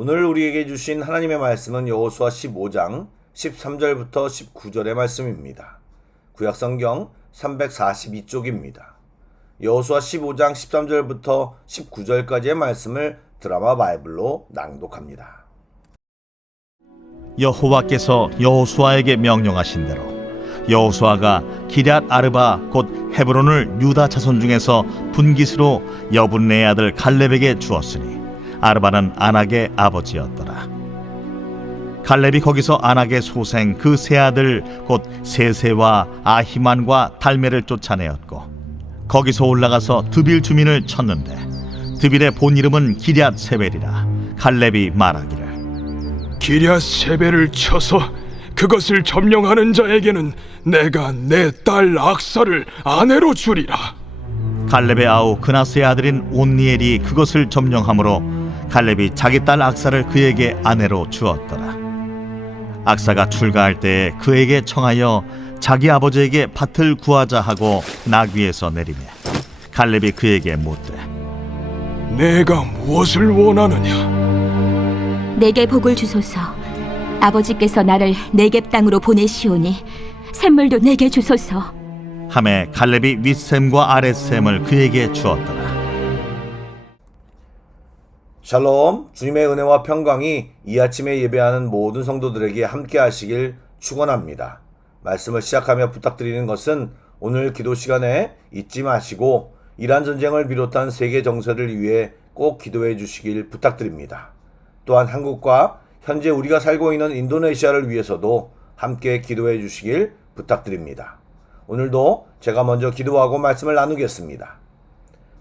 오늘 우리에게 주신 하나님의 말씀은 여호수아 15장 13절부터 19절의 말씀입니다. 구약성경 342쪽입니다. 여호수아 15장 13절부터 19절까지의 말씀을 드라마 바이블로 낭독합니다. 여호와께서 여호수아에게 명령하신 대로 여호수아가 기럇 아르바 곧 헤브론을 유다 자손 중에서 분깃으로 여분네의 아들 갈렙에게 주었으니 아르바는 아낙의 아버지였더라. 갈렙이 거기서 아낙의 소생 그 세 아들 곧 세세와 아히만과 달메를 쫓아내었고 거기서 올라가서 드빌 주민을 쳤는데 드빌의 본 이름은 기럇 세벨이라. 갈렙이 말하기를 기럇 세벨을 쳐서 그것을 점령하는 자에게는 내가 내 딸 악사를 아내로 주리라. 갈렙의 아우 그나스의 아들인 온니엘이 그것을 점령하므로 갈렙이 자기 딸 악사를 그에게 아내로 주었더라. 악사가 출가할 때에 그에게 청하여 자기 아버지에게 밭을 구하자 하고 나귀에서 내리매 갈렙이 그에게 묻되 내가 무엇을 원하느냐? 내게 복을 주소서. 아버지께서 나를 네겝 땅으로 보내시오니 샘물도 내게 주소서. 하매 갈렙이 윗샘과 아랫샘을 그에게 주었더라. 샬롬, 주님의 은혜와 평강이 이 아침에 예배하는 모든 성도들에게 함께 하시길 축원합니다. 말씀을 시작하며 부탁드리는 것은 오늘 기도 시간에 잊지 마시고 이란 전쟁을 비롯한 세계 정세를 위해 꼭 기도해 주시길 부탁드립니다. 또한 한국과 현재 우리가 살고 있는 인도네시아를 위해서도 함께 기도해 주시길 부탁드립니다. 오늘도 제가 먼저 기도하고 말씀을 나누겠습니다.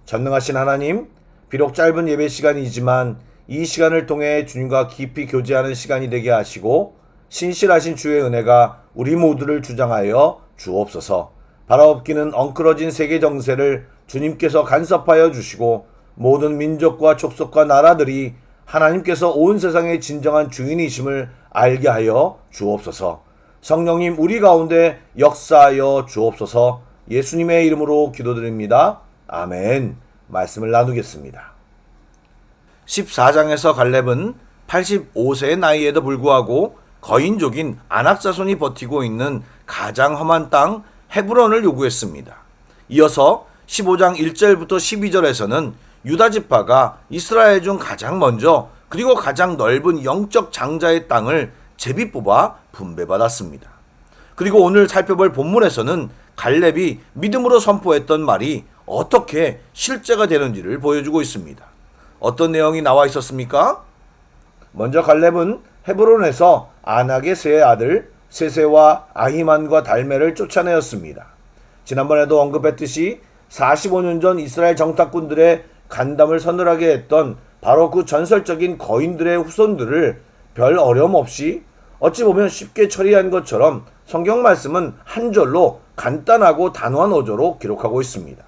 전능하신 하나님, 비록 짧은 예배 시간이지만 이 시간을 통해 주님과 깊이 교제하는 시간이 되게 하시고 신실하신 주의 은혜가 우리 모두를 주장하여 주옵소서. 바라옵기는 엉클어진 세계 정세를 주님께서 간섭하여 주시고 모든 민족과 족속과 나라들이 하나님께서 온 세상의 진정한 주인이심을 알게 하여 주옵소서. 성령님 우리 가운데 역사하여 주옵소서. 예수님의 이름으로 기도드립니다. 아멘. 말씀을 나누겠습니다. 14장에서 갈렙은 85세의 나이에도 불구하고 거인족인 아낙 자손이 버티고 있는 가장 험한 땅 헤브론을 요구했습니다. 이어서 15장 1절부터 12절에서는 유다 지파가 이스라엘 중 가장 먼저 그리고 가장 넓은 영적 장자의 땅을 제비 뽑아 분배받았습니다. 그리고 오늘 살펴볼 본문에서는 갈렙이 믿음으로 선포했던 말이 어떻게 실제가 되는지를 보여주고 있습니다. 어떤 내용이 나와 있었습니까? 먼저 갈렙은 헤브론에서 아낙의 세 아들 세세와 아히만과 달메를 쫓아내었습니다. 지난번에도 언급했듯이 45년 전 이스라엘 정탐꾼들의 간담을 서늘하게 했던 바로 그 전설적인 거인들의 후손들을 별 어려움 없이 어찌 보면 쉽게 처리한 것처럼 성경 말씀은 한 절로 간단하고 단호한 어조로 기록하고 있습니다.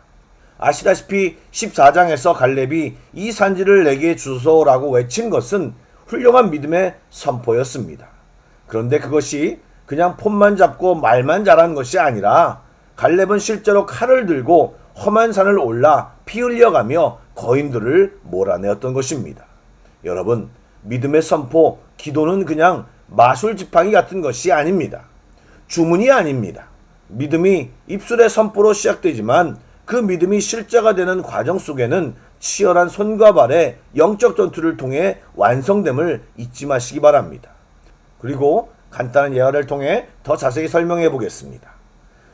아시다시피 14장에서 갈렙이 이 산지를 내게 주소서라고 외친 것은 훌륭한 믿음의 선포였습니다. 그런데 그것이 그냥 폰만 잡고 말만 잘한 것이 아니라 갈렙은 실제로 칼을 들고 험한 산을 올라 피 흘려가며 거인들을 몰아내었던 것입니다. 여러분, 믿음의 선포, 기도는 그냥 마술 지팡이 같은 것이 아닙니다. 주문이 아닙니다. 믿음이 입술의 선포로 시작되지만 그 믿음이 실제가 되는 과정 속에는 치열한 손과 발의 영적 전투를 통해 완성됨을 잊지 마시기 바랍니다. 그리고 간단한 예화를 통해 더 자세히 설명해 보겠습니다.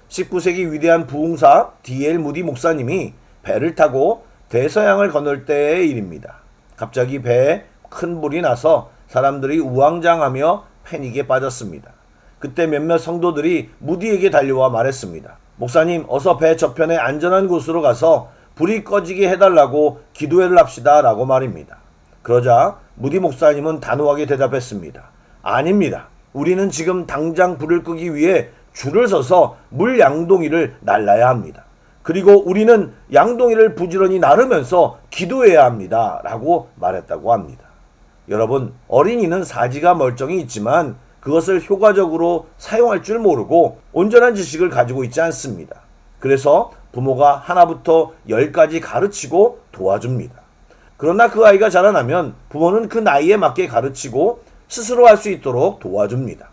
19세기 위대한 부흥사 D.L. 무디 목사님이 배를 타고 대서양을 건널 때의 일입니다. 갑자기 배에 큰 불이 나서 사람들이 우왕좌왕하며 패닉에 빠졌습니다. 그때 몇몇 성도들이 무디에게 달려와 말했습니다. 목사님, 어서 배 저편에 안전한 곳으로 가서 불이 꺼지게 해달라고 기도회를 합시다 라고 말입니다. 그러자 무디 목사님은 단호하게 대답했습니다. 아닙니다. 우리는 지금 당장 불을 끄기 위해 줄을 서서 물 양동이를 날라야 합니다. 그리고 우리는 양동이를 부지런히 나르면서 기도해야 합니다 라고 말했다고 합니다. 여러분, 어린이는 사지가 멀쩡히 있지만 그것을 효과적으로 사용할 줄 모르고 온전한 지식을 가지고 있지 않습니다. 그래서 부모가 하나부터 10까지 가르치고 도와줍니다. 그러나 그 아이가 자라나면 부모는 그 나이에 맞게 가르치고 스스로 할 수 있도록 도와줍니다.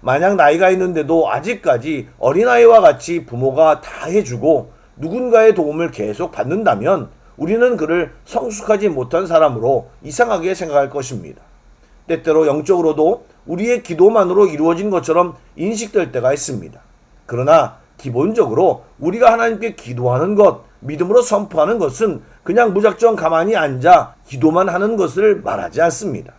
만약 나이가 있는데도 아직까지 어린아이와 같이 부모가 다 해주고 누군가의 도움을 계속 받는다면 우리는 그를 성숙하지 못한 사람으로 이상하게 생각할 것입니다. 때때로 영적으로도 우리의 기도만으로 이루어진 것처럼 인식될 때가 있습니다. 그러나 기본적으로 우리가 하나님께 기도하는 것, 믿음으로 선포하는 것은 그냥 무작정 가만히 앉아 기도만 하는 것을 말하지 않습니다.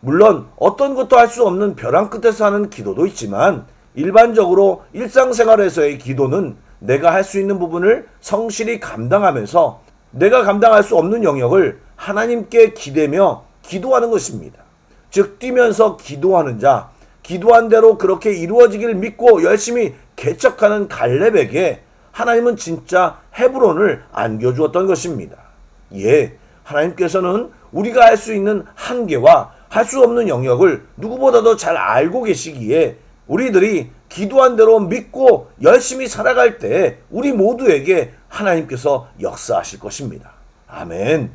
물론 어떤 것도 할 수 없는 벼랑 끝에서 하는 기도도 있지만 일반적으로 일상생활에서의 기도는 내가 할 수 있는 부분을 성실히 감당하면서 내가 감당할 수 없는 영역을 하나님께 기대며 기도하는 것입니다. 즉 뛰면서 기도하는 자, 기도한 대로 그렇게 이루어지기를 믿고 열심히 개척하는 갈렙에게 하나님은 진짜 헤브론을 안겨주었던 것입니다. 예, 하나님께서는 우리가 할 수 있는 한계와 할 수 없는 영역을 누구보다도 잘 알고 계시기에 우리들이 기도한 대로 믿고 열심히 살아갈 때 우리 모두에게 하나님께서 역사하실 것입니다. 아멘.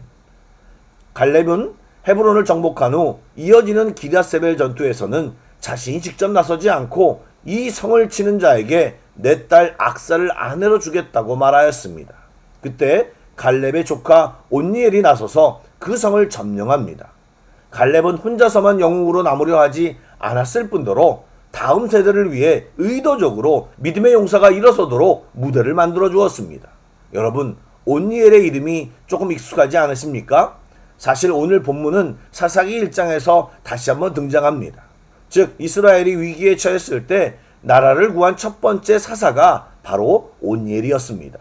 갈렙은 헤브론을 정복한 후 이어지는 기럇세벨 전투에서는 자신이 직접 나서지 않고 이 성을 치는 자에게 내 딸 악사를 아내로 주겠다고 말하였습니다. 그때 갈렙의 조카 온니엘이 나서서 그 성을 점령합니다. 갈렙은 혼자서만 영웅으로 남으려 하지 않았을 뿐더러 다음 세대를 위해 의도적으로 믿음의 용사가 일어서도록 무대를 만들어 주었습니다. 여러분, 온니엘의 이름이 조금 익숙하지 않으십니까? 사실 오늘 본문은 사사기 1장에서 다시 한번 등장합니다. 즉 이스라엘이 위기에 처했을 때 나라를 구한 첫 번째 사사가 바로 온니엘이었습니다.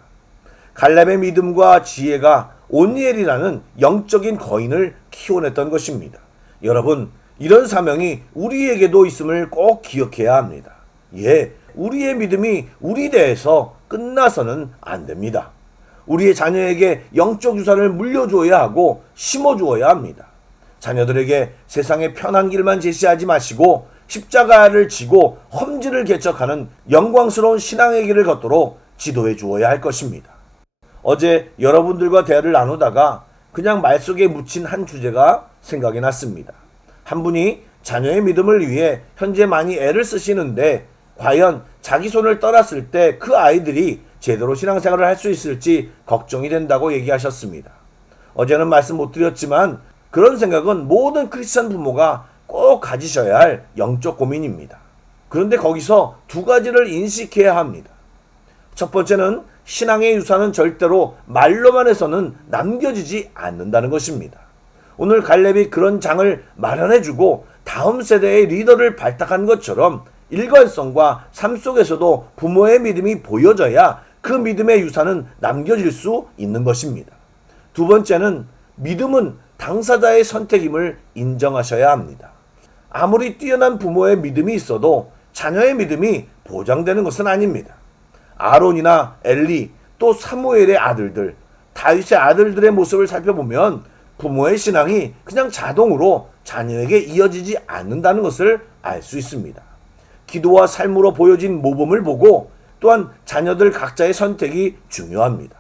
갈렙의 믿음과 지혜가 온니엘이라는 영적인 거인을 키워냈던 것입니다. 여러분, 이런 사명이 우리에게도 있음을 꼭 기억해야 합니다. 예, 우리의 믿음이 우리 대에서 끝나서는 안 됩니다. 우리의 자녀에게 영적 유산을 물려주어야 하고 심어주어야 합니다. 자녀들에게 세상의 편한 길만 제시하지 마시고 십자가를 지고 험지를 개척하는 영광스러운 신앙의 길을 걷도록 지도해 주어야 할 것입니다. 어제 여러분들과 대화를 나누다가 그냥 말 속에 묻힌 한 주제가 생각이 났습니다. 한 분이 자녀의 믿음을 위해 현재 많이 애를 쓰시는데 과연 자기 손을 떠났을 때 그 아이들이 제대로 신앙생활을 할 수 있을지 걱정이 된다고 얘기하셨습니다. 어제는 말씀 못 드렸지만 그런 생각은 모든 크리스찬 부모가 꼭 가지셔야 할 영적 고민입니다. 그런데 거기서 두 가지를 인식해야 합니다. 첫 번째는 신앙의 유산은 절대로 말로만 해서는 남겨지지 않는다는 것입니다. 오늘 갈렙이 그런 장을 마련해주고 다음 세대의 리더를 발탁한 것처럼 일관성과 삶 속에서도 부모의 믿음이 보여져야 그 믿음의 유산은 남겨질 수 있는 것입니다. 두 번째는 믿음은 당사자의 선택임을 인정하셔야 합니다. 아무리 뛰어난 부모의 믿음이 있어도 자녀의 믿음이 보장되는 것은 아닙니다. 아론이나 엘리 또 사무엘의 아들들, 다윗의 아들들의 모습을 살펴보면 부모의 신앙이 그냥 자동으로 자녀에게 이어지지 않는다는 것을 알 수 있습니다. 기도와 삶으로 보여진 모범을 보고 또한 자녀들 각자의 선택이 중요합니다.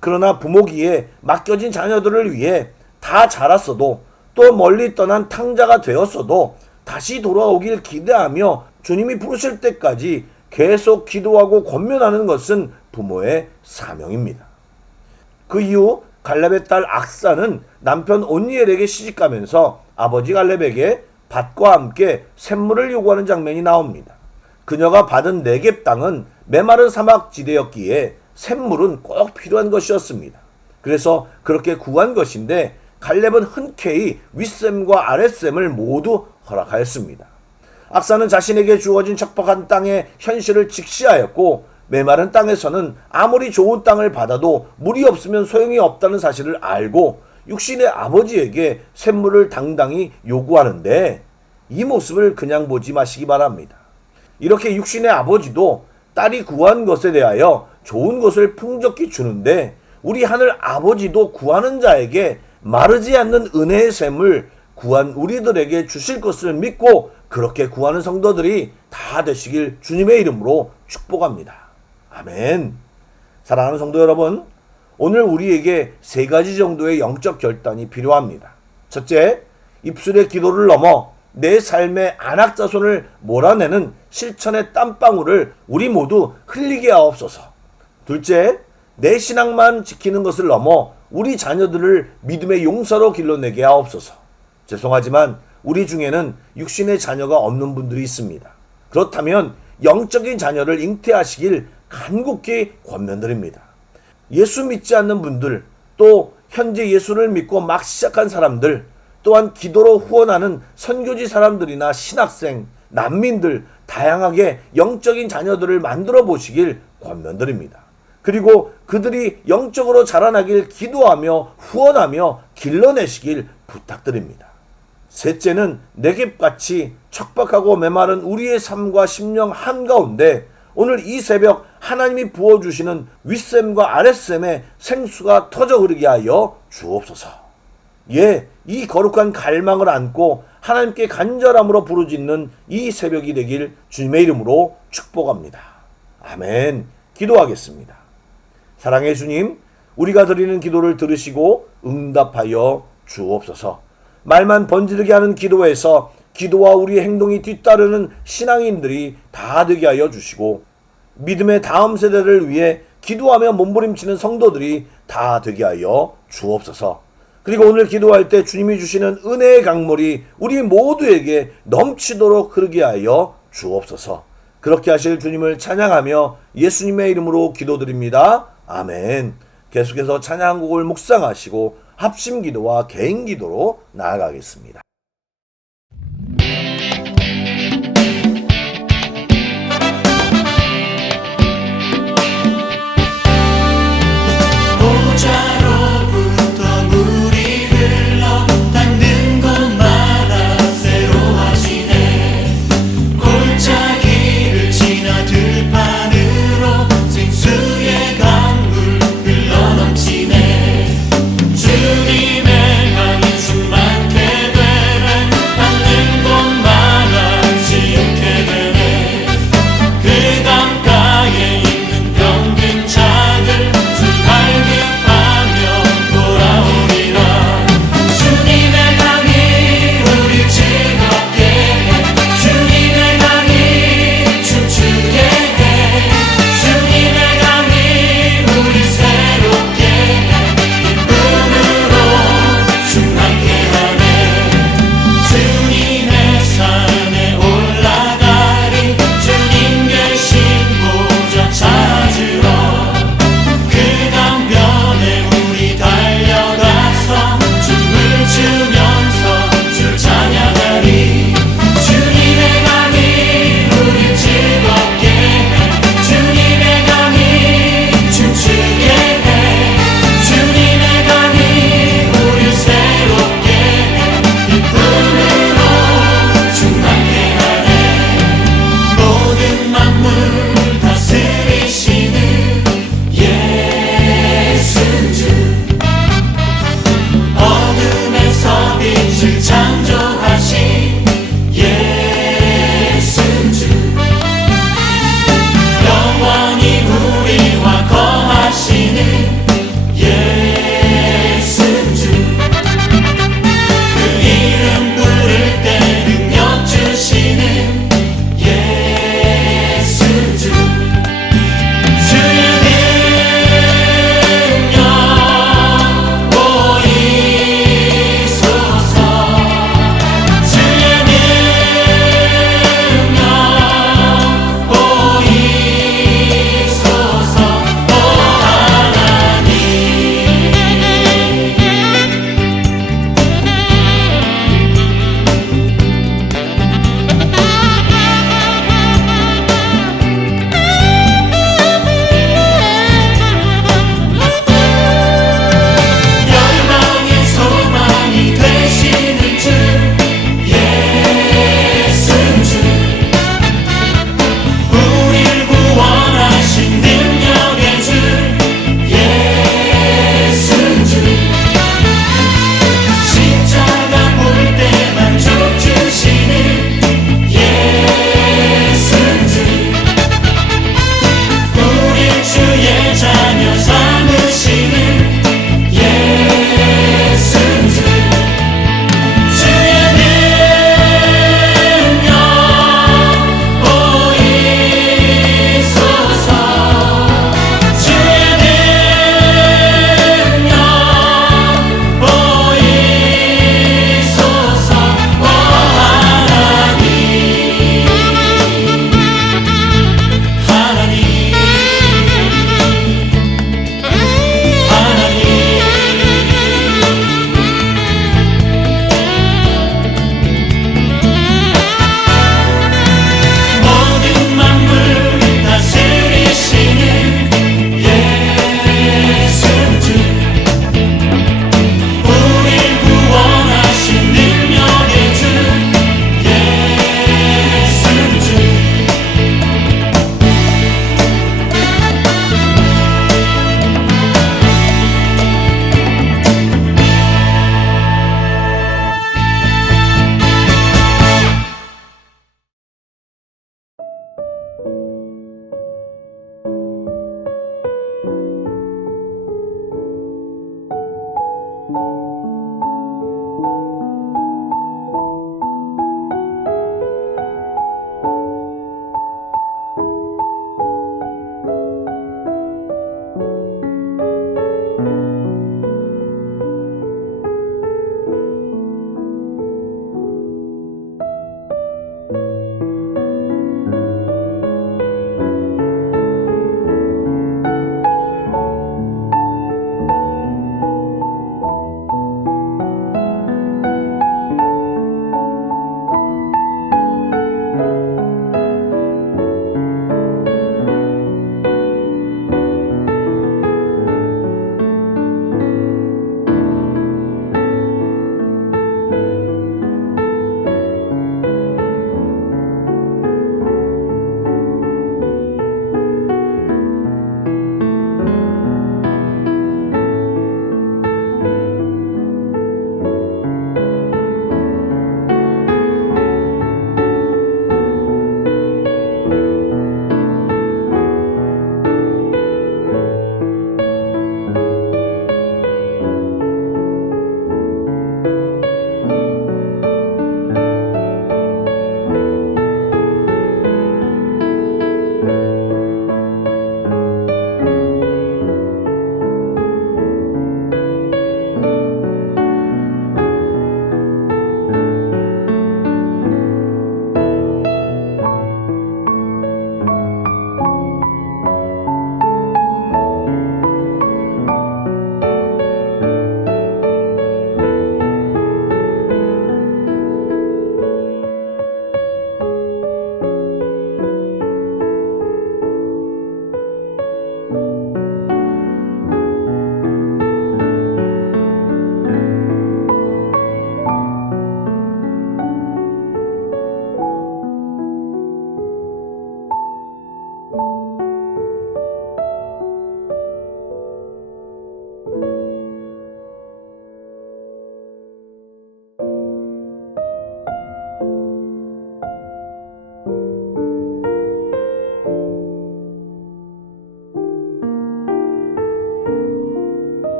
그러나 부모기에 맡겨진 자녀들을 위해 다 자랐어도 또 멀리 떠난 탕자가 되었어도 다시 돌아오길 기대하며 주님이 부르실 때까지 계속 기도하고 권면하는 것은 부모의 사명입니다. 그 이후 갈렙의 딸 악사는 남편 온니엘에게 시집가면서 아버지 갈렙에게 밭과 함께 샘물을 요구하는 장면이 나옵니다. 그녀가 받은 네겝 땅은 메마른 사막지대였기에 샘물은 꼭 필요한 것이었습니다. 그래서 그렇게 구한 것인데 갈렙은 흔쾌히 윗샘과 아랫샘을 모두 허락하였습니다. 악사는 자신에게 주어진 척박한 땅의 현실을 직시하였고 메마른 땅에서는 아무리 좋은 땅을 받아도 물이 없으면 소용이 없다는 사실을 알고 육신의 아버지에게 샘물을 당당히 요구하는데 이 모습을 그냥 보지 마시기 바랍니다. 이렇게 육신의 아버지도 딸이 구한 것에 대하여 좋은 것을 풍족히 주는데 우리 하늘 아버지도 구하는 자에게 마르지 않는 은혜의 샘을 구한 우리들에게 주실 것을 믿고 그렇게 구하는 성도들이 다 되시길 주님의 이름으로 축복합니다. 아멘. 사랑하는 성도 여러분, 오늘 우리에게 세 가지 정도의 영적 결단이 필요합니다. 첫째, 입술의 기도를 넘어 내 삶의 안악자손을 몰아내는 실천의 땀방울을 우리 모두 흘리게 하옵소서. 둘째, 내 신앙만 지키는 것을 넘어 우리 자녀들을 믿음의 용사로 길러내게 하옵소서. 죄송하지만 우리 중에는 육신의 자녀가 없는 분들이 있습니다. 그렇다면 영적인 자녀를 잉태하시길 간곡히 권면드립니다. 예수 믿지 않는 분들, 또 현재 예수를 믿고 막 시작한 사람들, 또한 기도로 후원하는 선교지 사람들이나 신학생, 난민들, 다양하게 영적인 자녀들을 만들어 보시길 권면드립니다. 그리고 그들이 영적으로 자라나길 기도하며 후원하며 길러내시길 부탁드립니다. 셋째는 네겝같이 척박하고 메마른 우리의 삶과 심령 한가운데 오늘 이 새벽 하나님이 부어주시는 윗샘과 아랫샘의 생수가 터져 흐르게 하여 주옵소서. 예, 이 거룩한 갈망을 안고 하나님께 간절함으로 부르짖는 이 새벽이 되길 주님의 이름으로 축복합니다. 아멘. 기도하겠습니다. 사랑의 주님, 우리가 드리는 기도를 들으시고 응답하여 주옵소서. 말만 번지르게 하는 기도에서 기도와 우리의 행동이 뒤따르는 신앙인들이 다 되게 하여 주시고, 믿음의 다음 세대를 위해 기도하며 몸부림치는 성도들이 다 되게 하여 주옵소서. 그리고 오늘 기도할 때 주님이 주시는 은혜의 강물이 우리 모두에게 넘치도록 흐르게 하여 주옵소서. 그렇게 하실 주님을 찬양하며 예수님의 이름으로 기도드립니다. 아멘. 계속해서 찬양곡을 묵상하시고 합심 기도와 개인 기도로 나아가겠습니다. 주님의 향이 충만케 돼